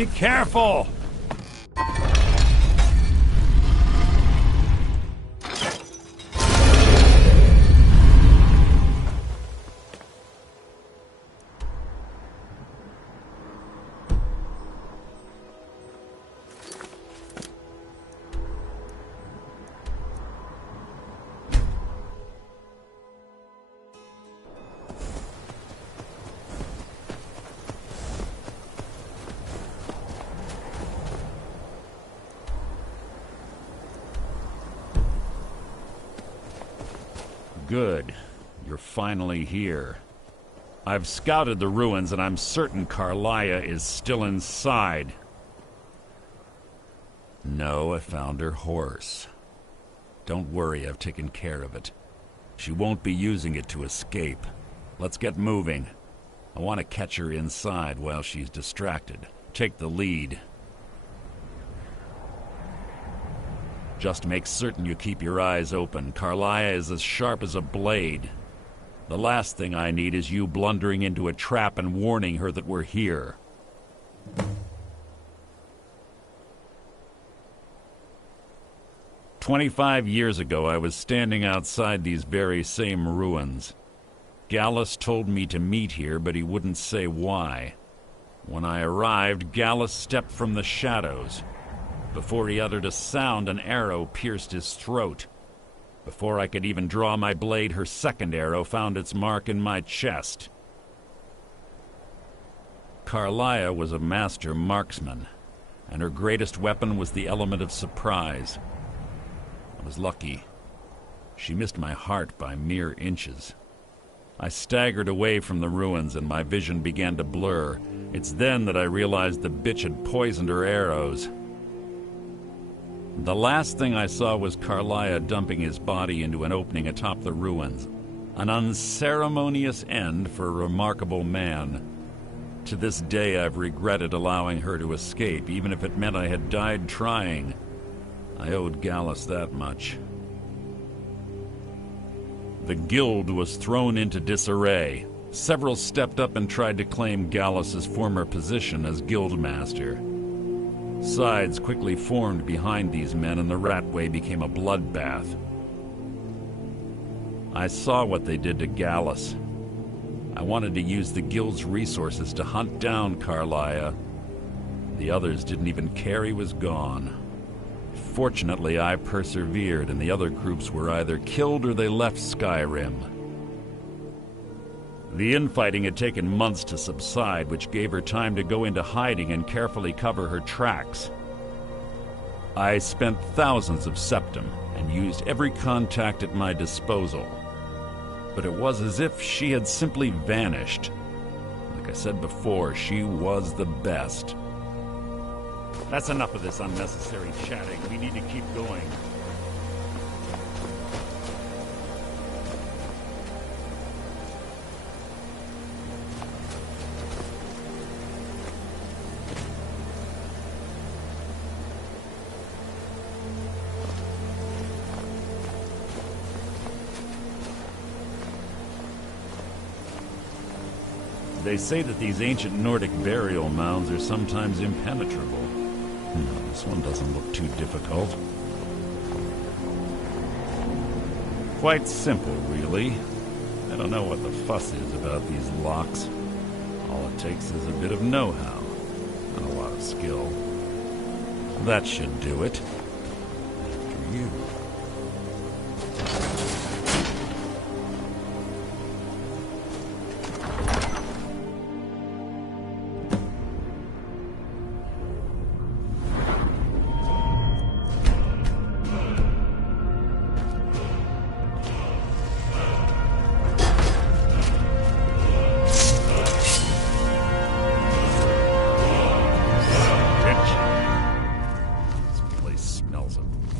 Be careful! Good. You're finally here. I've scouted the ruins and I'm certain Carlia is still inside. No, I found her horse. Don't worry, I've taken care of it. She won't be using it to escape. Let's get moving. I want to catch her inside while she's distracted. Take the lead. Just make certain you keep your eyes open. Carlia is as sharp as a blade. The last thing I need is you blundering into a trap and warning her that we're here. "25 years ago, I was standing outside these very same ruins. Gallus told me to meet here, but he wouldn't say why. When I arrived, Gallus stepped from the shadows. Before he uttered a sound, an arrow pierced his throat. Before I could even draw my blade, her second arrow found its mark in my chest. Carlia was a master marksman, and her greatest weapon was the element of surprise. I was lucky. She missed my heart by mere inches. I staggered away from the ruins, and my vision began to blur. It's then that I realized the bitch had poisoned her arrows. The last thing I saw was Carlia dumping his body into an opening atop the ruins. An unceremonious end for a remarkable man. To this day, I've regretted allowing her to escape, even if it meant I had died trying. I owed Gallus that much. The guild was thrown into disarray. Several stepped up and tried to claim Gallus's former position as guildmaster. Sides quickly formed behind these men, and the Ratway became a bloodbath. I saw what they did to Gallus. I wanted to use the guild's resources to hunt down Carlia. The others didn't even care he was gone. Fortunately, I persevered, and the other groups were either killed or they left Skyrim. The infighting had taken months to subside, which gave her time to go into hiding and carefully cover her tracks. I spent thousands of septum and used every contact at my disposal. But it was as if she had simply vanished. Like I said before, she was the best. That's enough of this unnecessary chatting. We need to keep going. They say that these ancient Nordic burial mounds are sometimes impenetrable. No, this one doesn't look too difficult. Quite simple, really. I don't know what the fuss is about these locks. All it takes is a bit of know-how and a lot of skill. That should do it. After you.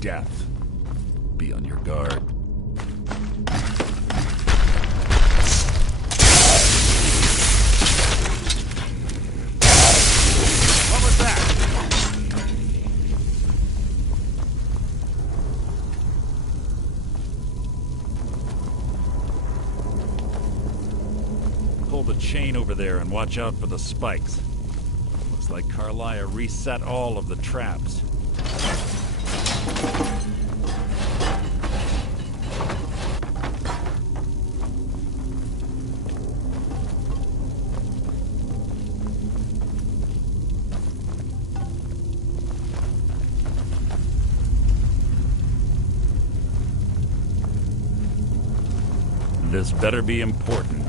Death. Be on your guard. What was that? Pull the chain over there and watch out for the spikes. Looks Looks like Carlia reset all of the traps. This better be important.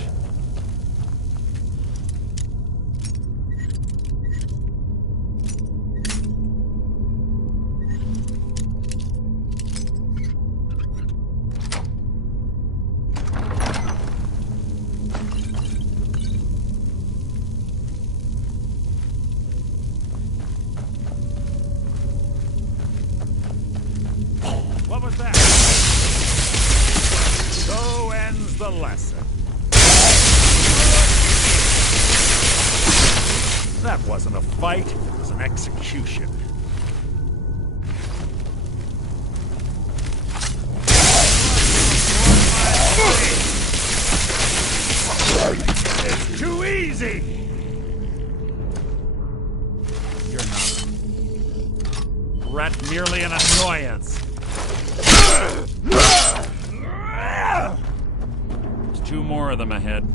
What was that? So ends the lesson. That wasn't a fight, it was an execution. It's too easy! You're not a rat, merely an annoyance. There's two more of them ahead.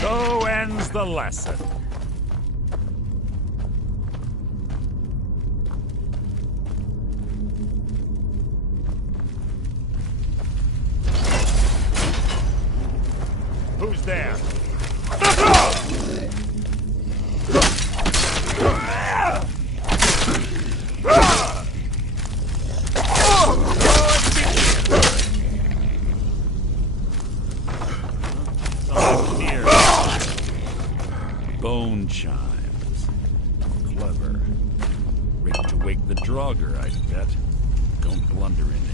So ends the lesson. Who's there? Bone chimes. Clever. Rigged to wake the Draugr, I bet. Don't blunder into it.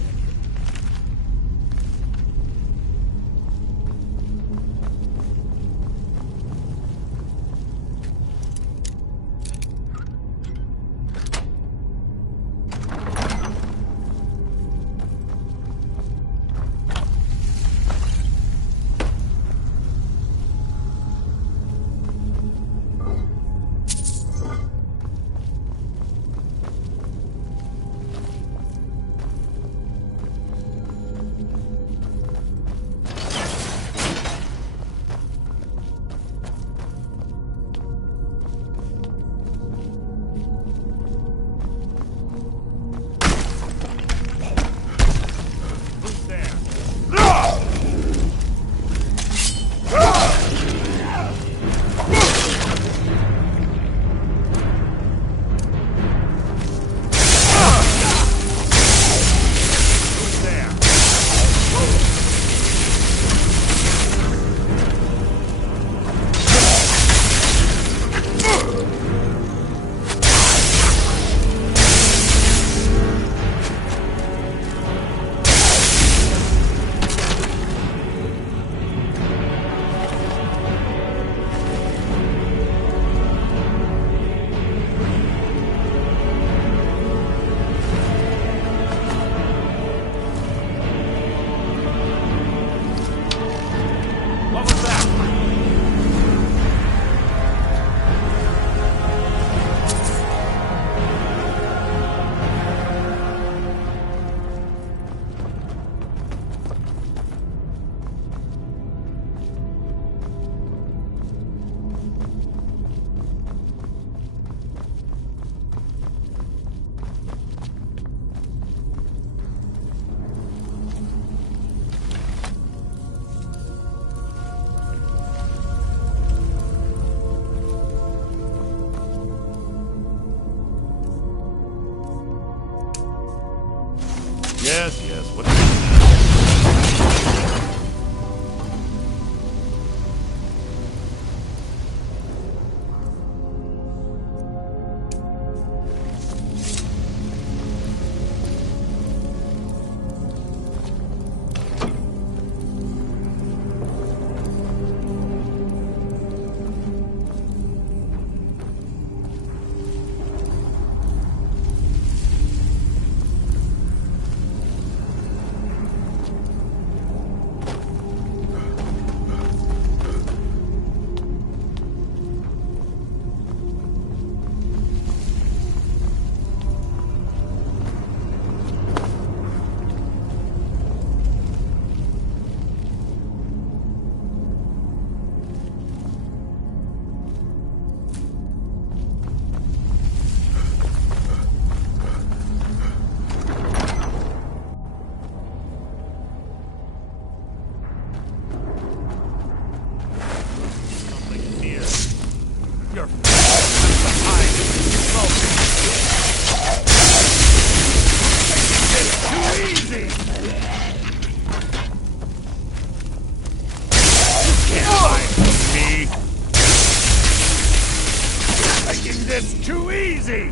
Easy!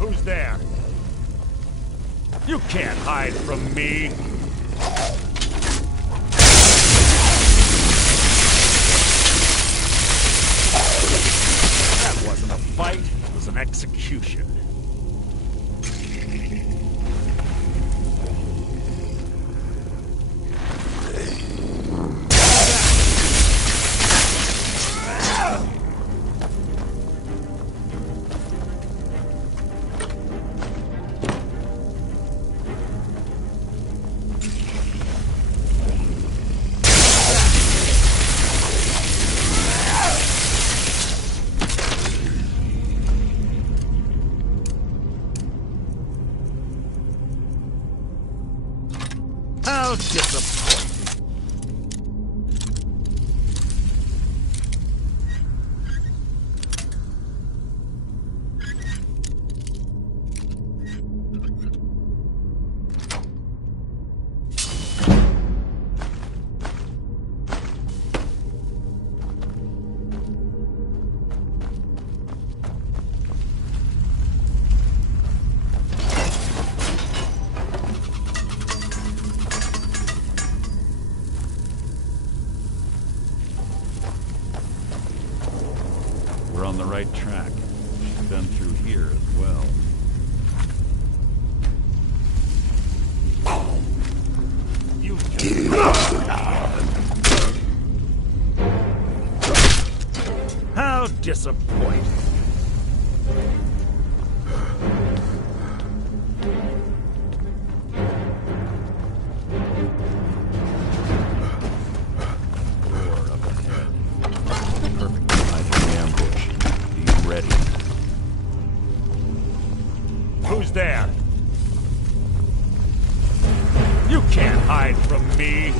Who's there? You can't hide from me! That wasn't a fight, it was an execution. How disappointing. We're on the right track. She's been through here as well. You How disappointing. Who's there? You can't hide from me!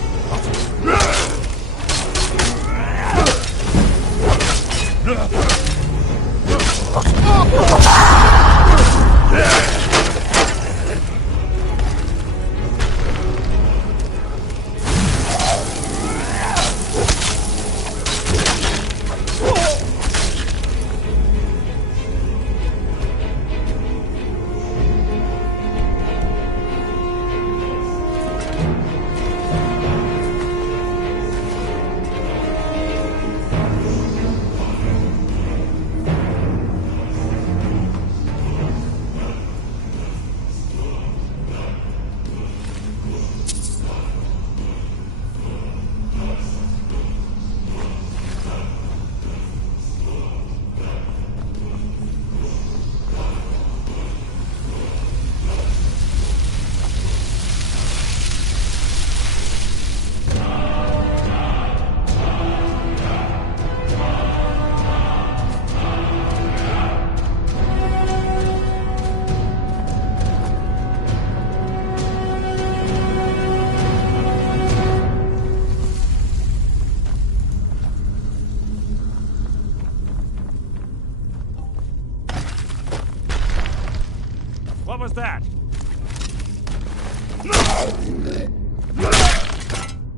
What was that?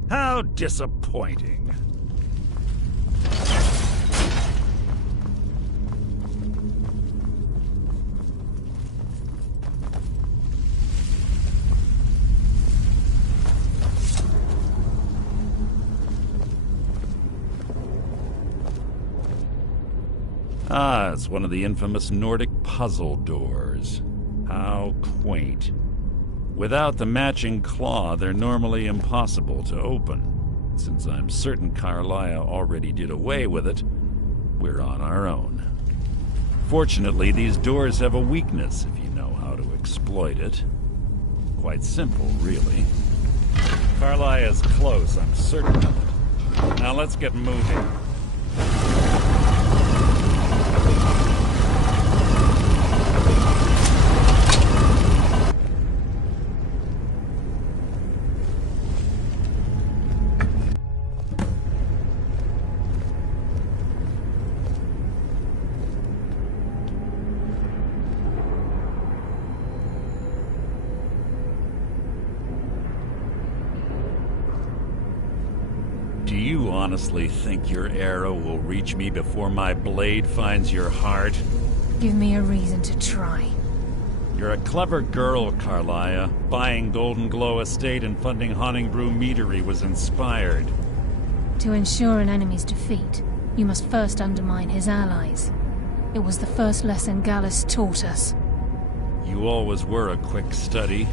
How disappointing. Ah, it's one of the infamous Nordic puzzle doors. How quaint. Without the matching claw, they're normally impossible to open. Since I'm certain Carlia already did away with it, we're on our own. Fortunately, these doors have a weakness if you know how to exploit it. Quite simple, really. Carlia's close, I'm certain of it. Now let's get moving. honestly think your arrow will reach me before my blade finds your heart? Give me a reason to try. You're a clever girl, Carlia. Buying Golden Glow Estate and funding Honningbrew Meadery was inspired. To ensure an enemy's defeat, you must first undermine his allies. It was the first lesson Gallus taught us. You always were a quick study.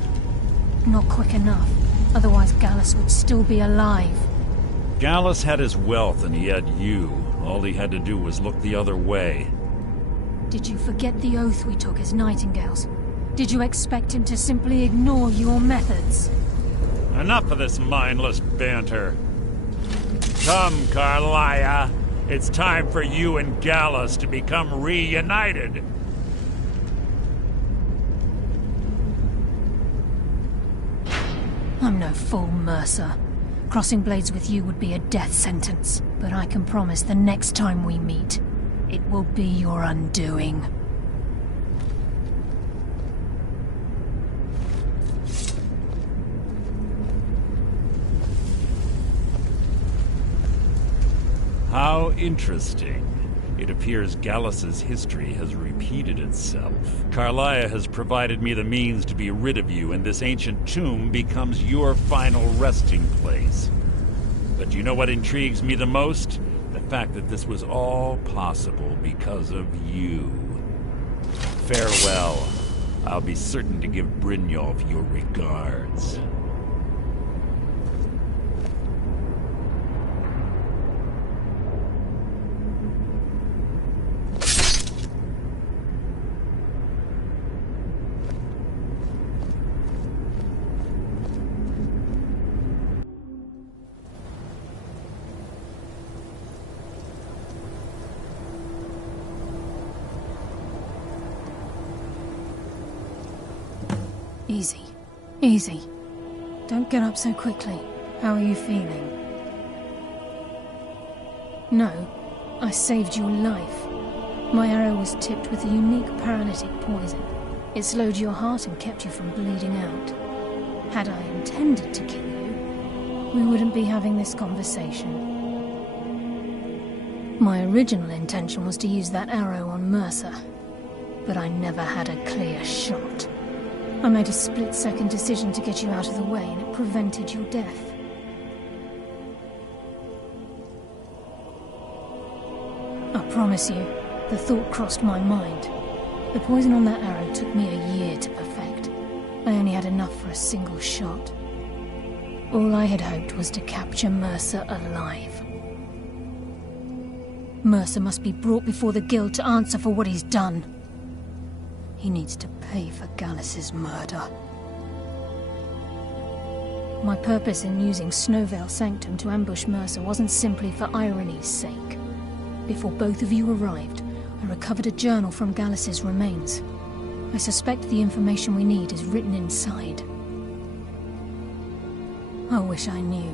Not quick enough. Otherwise Gallus would still be alive. Gallus had his wealth and he had you. All he had to do was look the other way. Did you forget the oath we took as Nightingales? Did you expect him to simply ignore your methods? Enough of this mindless banter. Come, Carlia. It's time for you and Gallus to become reunited. I'm no fool, Mercer. Crossing blades with you would be a death sentence. But I can promise the next time we meet, it will be your undoing. How interesting. It appears Gallus's history has repeated itself. Carlia has provided me the means to be rid of you, and this ancient tomb becomes your final resting place. But you know what intrigues me the most? The fact that this was all possible because of you. Farewell. I'll be certain to give Brynjolf your regards. Easy. Easy. Don't get up so quickly. How are you feeling? No, I saved your life. My arrow was tipped with a unique paralytic poison. It slowed your heart and kept you from bleeding out. Had I intended to kill you, we wouldn't be having this conversation. My original intention was to use that arrow on Mercer, but I never had a clear shot. I made a split-second decision to get you out of the way, and it prevented your death. I promise you, the thought crossed my mind. The poison on that arrow took me a year to perfect. I only had enough for a single shot. All I had hoped was to capture Mercer alive. Mercer must be brought before the Guild to answer for what he's done. He needs to pay for Gallus's murder. My purpose in using Snowvale Sanctum to ambush Mercer wasn't simply for irony's sake. Before both of you arrived, I recovered a journal from Gallus's remains. I suspect the information we need is written inside. I wish I knew.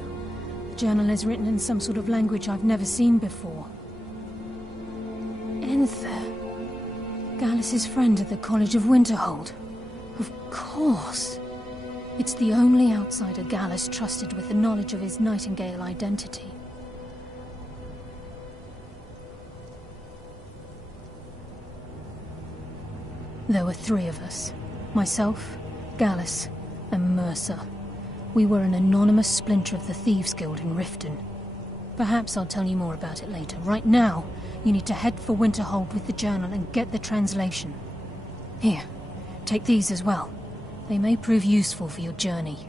The journal is written in some sort of language I've never seen before. Enther. Gallus's friend at the College of Winterhold. Of course. It's the only outsider Gallus trusted with the knowledge of his Nightingale identity. There were 3 of us. Myself, Gallus, and Mercer. We were an anonymous splinter of the Thieves' Guild in Riften. Perhaps I'll tell you more about it later. Right now, you need to head for Winterhold with the journal and get the translation. Here, take these as well. They may prove useful for your journey.